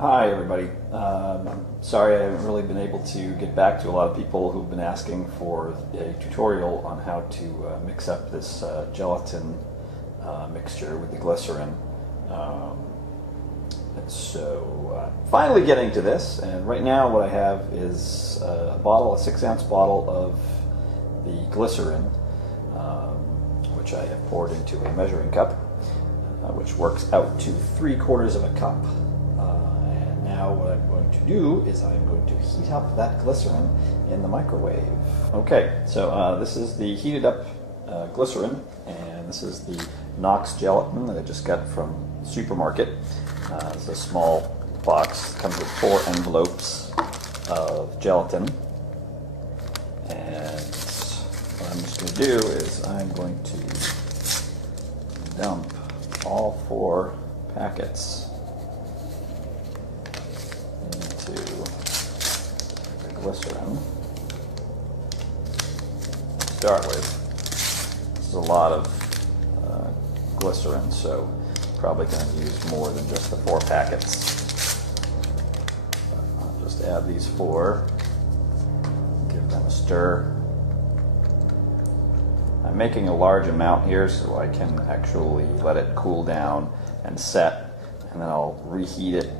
Hi everybody. I'm sorry I haven't really been able to get back to a lot of people who've been asking for a tutorial on how to mix up this gelatin mixture with the glycerin. Finally getting to this, and right now what I have is a 6-ounce bottle of the glycerin, which I have poured into a measuring cup, which works out to 3/4 of a cup. Now what I'm going to do is I'm going to heat up that glycerin in the microwave. Okay, so this is the heated up glycerin, and this is the Knox gelatin that I just got from the supermarket. It's a small box, comes with 4 envelopes of gelatin. And what I'm just going to do is I'm going to dump all 4 packets into the glycerin to start with. This is a lot of glycerin, so probably going to use more than just the 4 packets. I'll just add these 4, give them a stir. I'm making a large amount here so I can actually let it cool down and set, and then I'll reheat it,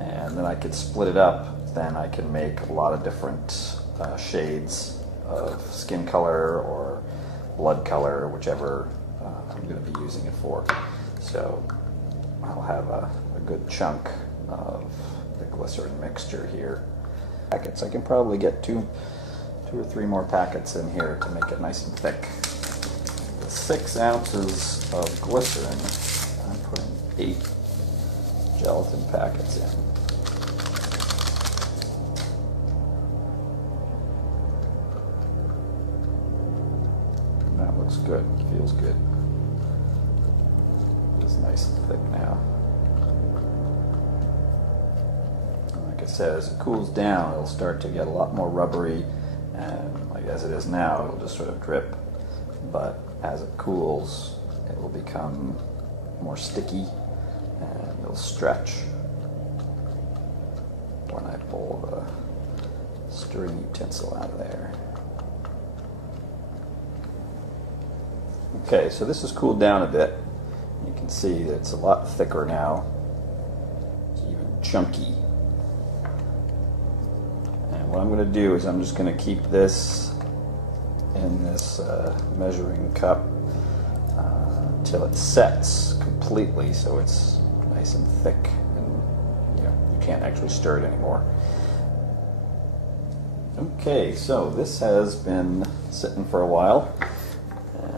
and then I can split it up. Then I can make a lot of different shades of skin color or blood color, whichever I'm going to be using it for. So I'll have a good chunk of the glycerin mixture here. Packets. I can probably get two or 3 more packets in here to make it nice and thick. The 6 ounces of glycerin, I'm putting 8 gelatin packets in. That looks good, feels good. It's nice and thick now. And like I said, as it cools down, it'll start to get a lot more rubbery, and like as it is now, it'll just sort of drip. But as it cools, it will become more sticky and it'll stretch when I pull the stirring utensil out of there. Okay, so this has cooled down a bit. You can see that it's a lot thicker now. It's even chunky. And what I'm going to do is I'm just going to keep this in this measuring cup till it sets completely, so it's nice and thick, and you can't actually stir it anymore. Okay, so this has been sitting for a while.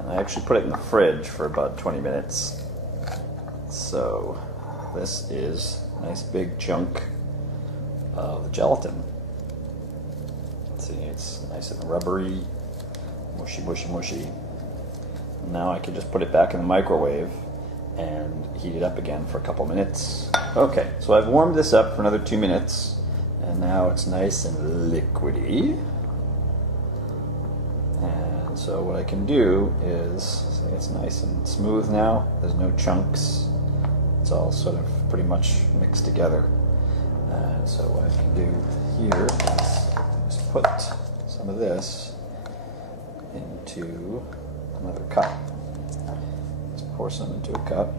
I actually put it in the fridge for about 20 minutes. So this is a nice big chunk of the gelatin. See, it's nice and rubbery, mushy, mushy, mushy. Now I can just put it back in the microwave and heat it up again for a couple minutes. Okay, so I've warmed this up for another 2 minutes, and now it's nice and liquidy. So what I can do is, see, it's nice and smooth now. There's no chunks. It's all sort of pretty much mixed together. And so what I can do here is just put some of this into another cup. Just pour some into a cup.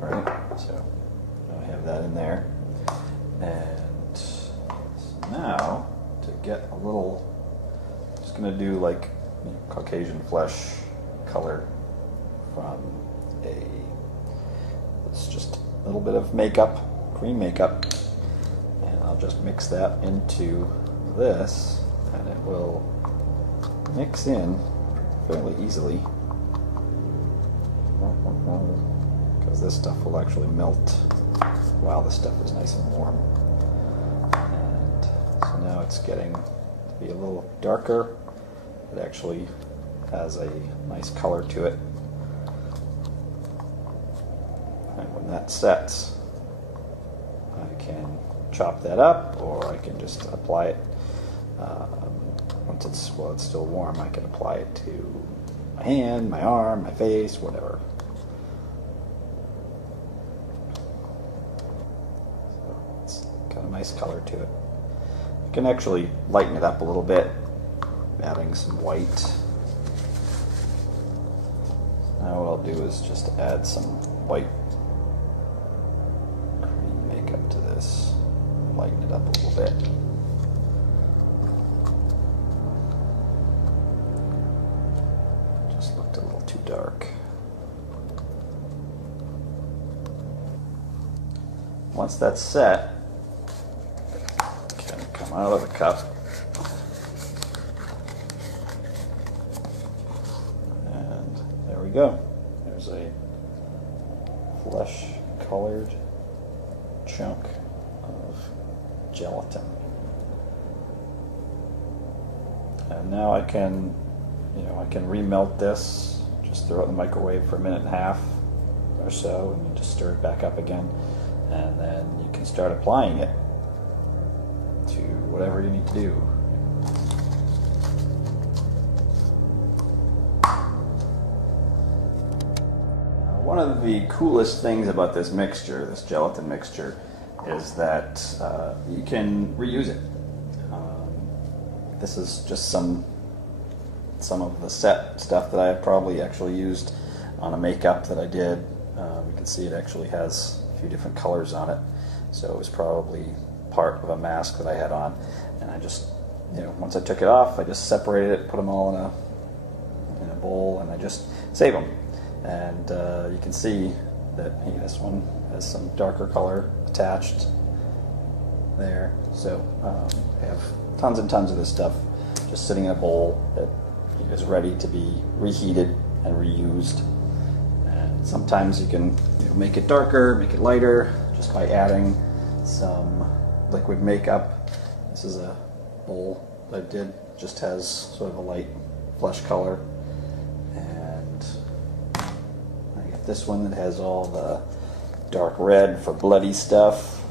All right, so I have that in there. And so now, to get a little, I'm just going to do like Caucasian flesh color from it's just a little bit of makeup, cream makeup, and I'll just mix that into this, and it will mix in fairly easily, because this stuff will actually melt while the stuff is nice and warm. And so now it's getting to be a little darker. It actually has a nice color to it. And when that sets, I can chop that up, or I can just apply it once it's still warm. I can apply it to my hand, my arm, my face, whatever. So it's got a nice color to it. I can actually lighten it up a little bit, adding some white. Now what I'll do is just add some white cream makeup to this, lighten it up a little bit. Just looked a little too dark. Once that's set, can come out of the cup. There we go. There's a flesh-colored chunk of gelatin. And now I can, I can remelt this. Just throw it in the microwave for a minute and a half or so, and you just stir it back up again, and then you can start applying it to whatever you need to do. One of the coolest things about this mixture, this gelatin mixture, is that you can reuse it. This is just some of the set stuff that I have probably actually used on a makeup that I did. You can see it actually has a few different colors on it, so it was probably part of a mask that I had on, and I just, once I took it off, I just separated it, put them all in a bowl, and I just save them. And you can see that this one has some darker color attached there. So I have tons and tons of this stuff just sitting in a bowl that is ready to be reheated and reused. And sometimes you can make it darker, make it lighter, just by adding some liquid makeup. This is a bowl that I did, just has sort of a light flesh color. This one that has all the dark red for bloody stuff.